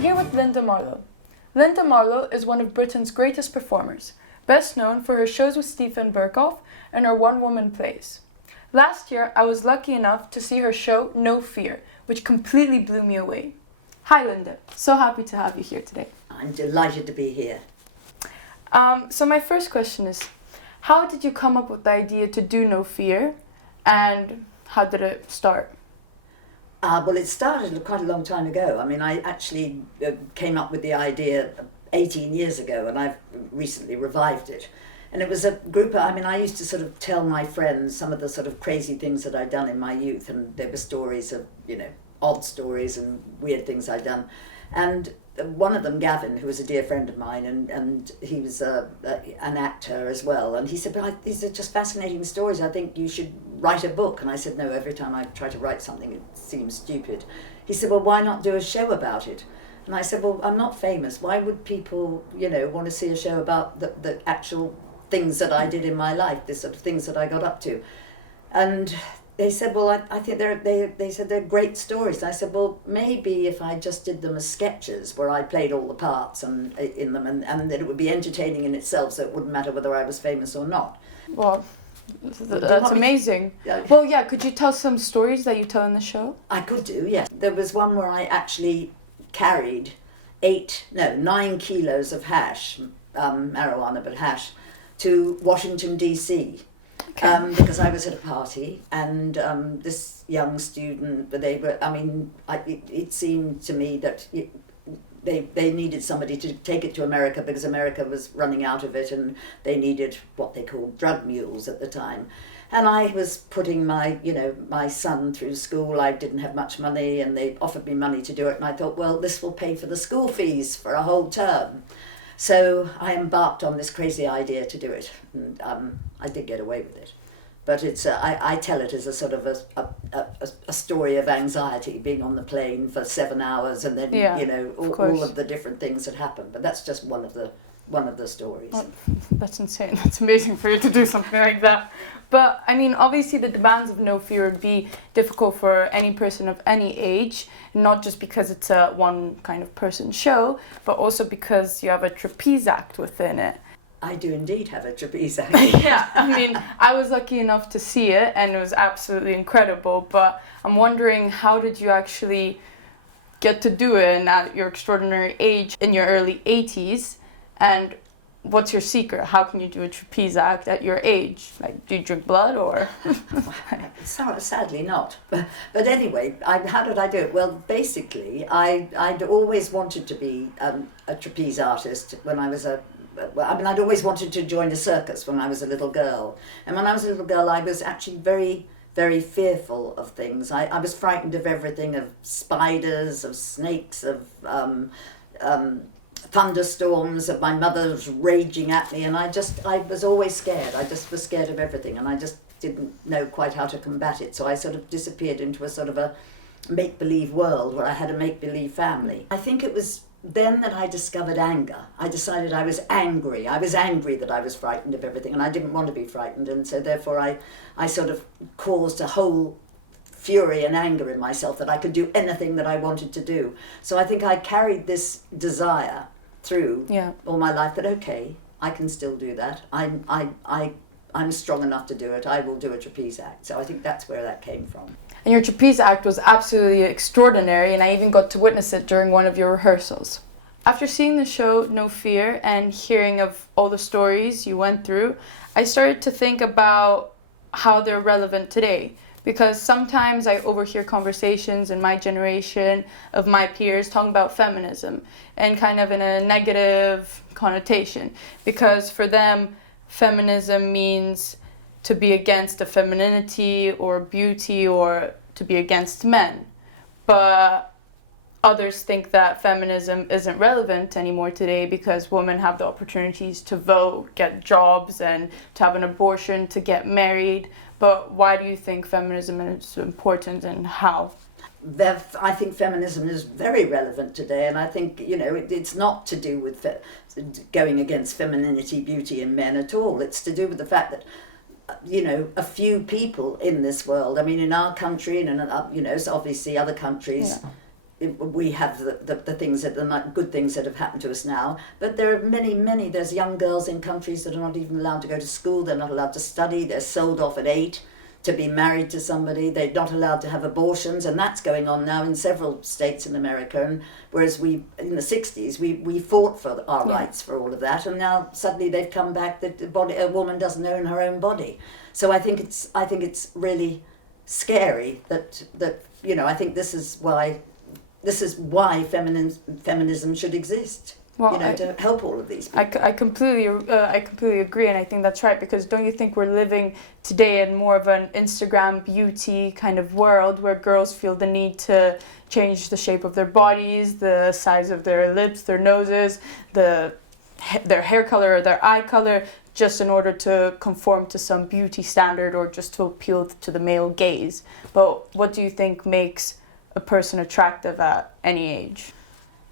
here with Linda Marlowe. Linda Marlowe is one of Britain's greatest performers, best known for her shows with Stephen Berkoff and her one-woman plays. Last year, I was lucky enough to see her show No Fear, which completely blew me away. Hi Linda, so happy to have you here today. I'm delighted to be here. So my first question is, how did you come up with the idea to do No Fear, and how did it start? Well, it started quite a long time ago. I mean, I actually came up with the idea 18 years ago, and I've recently revived it. And it was a group of, I used to sort of tell my friends some of the sort of crazy things that I'd done in my youth, and there were stories of, odd stories and weird things I'd done. And one of them, Gavin, who was a dear friend of mine, and he was an actor as well, and he said, but these are just fascinating stories, I think you should write a book. And I said, no, every time I try to write something it seems stupid. He said, well, why not do a show about it? And I said, well, I'm not famous, why would people, want to see a show about the actual things that I did in my life, the sort of things that I got up to? And they said, well, I think they said they're great stories. I said, well, maybe if I just did them as sketches where I played all the parts in them and that it would be entertaining in itself, so it wouldn't matter whether I was famous or not. Well, that's amazing. Yeah. Well, yeah, could you tell some stories that you tell in the show? I could do, yes. There was one where I actually carried 9 kilos of hash, marijuana, but hash, to Washington, D.C. Okay. Because I was at a party, and this young student, it seemed to me that they needed somebody to take it to America, because America was running out of it, and they needed what they called drug mules at the time. And I was putting my son through school. I didn't have much money, and they offered me money to do it, and I thought, well, this will pay for the school fees for a whole term. So I embarked on this crazy idea to do it, and I did get away with it. But it's I tell it as a sort of a story of anxiety, being on the plane for 7 hours, and then all of the different things that happened. But that's just one of the stories. Well, that's insane. That's amazing for you to do something like that. But I mean, obviously the demands of No Fear would be difficult for any person of any age, not just because it's a one kind of person show, but also because you have a trapeze act within it. I do indeed have a trapeze act. Yeah, I mean, I was lucky enough to see it, and it was absolutely incredible, but I'm wondering, how did you actually get to do it, and at your extraordinary age in your early 80s, and what's your secret? How can you do a trapeze act at your age? Like, do you drink blood, or? Sadly not. But anyway, how did I do it? Well, basically, I'd always wanted to be a trapeze artist when I was I'd always wanted to join a circus when I was a little girl. And when I was a little girl, I was actually very, very fearful of things. I was frightened of everything, of spiders, of snakes, of thunderstorms, of my mother raging at me, and I was always scared. I just was scared of everything, and I just didn't know quite how to combat it. So I sort of disappeared into a sort of a make-believe world where I had a make-believe family. I think it was then that I discovered anger. I decided I was angry. I was angry that I was frightened of everything, and I didn't want to be frightened, and so therefore I sort of caused a whole fury and anger in myself that I could do anything that I wanted to do. So I think I carried this desire through all my life, that okay, I can still do that. I'm strong enough to do it. I will do a trapeze act. So I think that's where that came from. And your trapeze act was absolutely extraordinary, and I even got to witness it during one of your rehearsals. After seeing the show No Fear and hearing of all the stories you went through, I started to think about how they're relevant today. Because sometimes I overhear conversations in my generation of my peers talking about feminism, and kind of in a negative connotation. Because for them, feminism means to be against a femininity or beauty, or to be against men. But others think that feminism isn't relevant anymore today because women have the opportunities to vote, get jobs, and to have an abortion, to get married. But why do you think feminism is important, and how? I think feminism is very relevant today, and I think it's not to do with going against femininity, beauty in men at all. It's to do with the fact that a few people in this world, I mean in our country and in so obviously other countries, we have the things that the good things that have happened to us now, but there are many. There's young girls in countries that are not even allowed to go to school. They're not allowed to study. They're sold off at 8 to be married to somebody. They're not allowed to have abortions, and that's going on now in several states in America. And whereas we in the 60s we fought for our rights for all of that, and now suddenly they've come back that a woman doesn't own her own body. So I think it's really scary that I think this is why feminism should exist. Well, to help all of these people. I completely agree, and I think that's right, because don't you think we're living today in more of an Instagram beauty kind of world where girls feel the need to change the shape of their bodies, the size of their lips, their noses, their hair color or their eye color, just in order to conform to some beauty standard or just to appeal to the male gaze? But what do you think makes a person attractive at any age?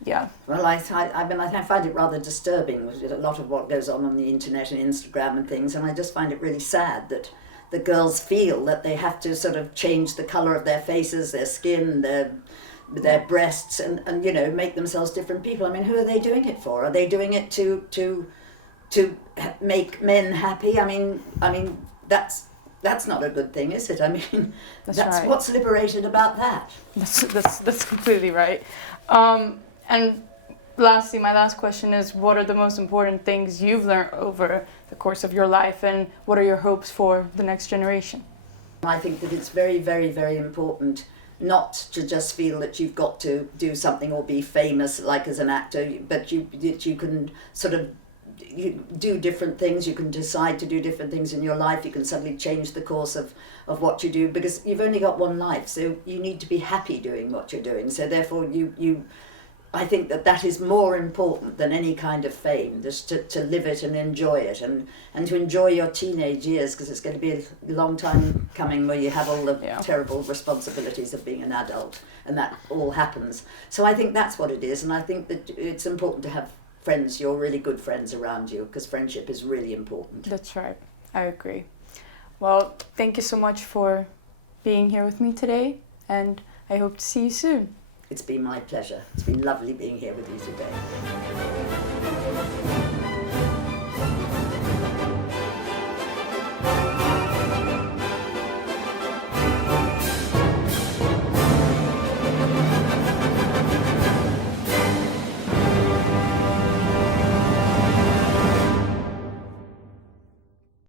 Yeah. Well, I find it rather disturbing with a lot of what goes on the internet and Instagram and things, and I just find it really sad that the girls feel that they have to sort of change the colour of their faces, their skin, their breasts, and make themselves different people. I mean, who are they doing it for? Are they doing it to make men happy? I mean that's not a good thing, is it? I mean, that's right. What's liberated about that? That's completely right. And lastly, my last question is, what are the most important things you've learned over the course of your life, and what are your hopes for the next generation? I think that it's very, very, very important not to just feel that you've got to do something or be famous like as an actor, but you can sort of you do different things. You can decide to do different things in your life. You can suddenly change the course of what you do, because you've only got one life, so you need to be happy doing what you're doing. So therefore I think that is more important than any kind of fame, just to live it and enjoy it, and to enjoy your teenage years, because it's going to be a long time coming where you have all the terrible responsibilities of being an adult, and that all happens. So I think that's what it is, and I think that it's important to have friends, you're really good friends around you, because friendship is really important. That's right. I agree. Well, thank you so much for being here with me today, and I hope to see you soon. It's been my pleasure. It's been lovely being here with you today.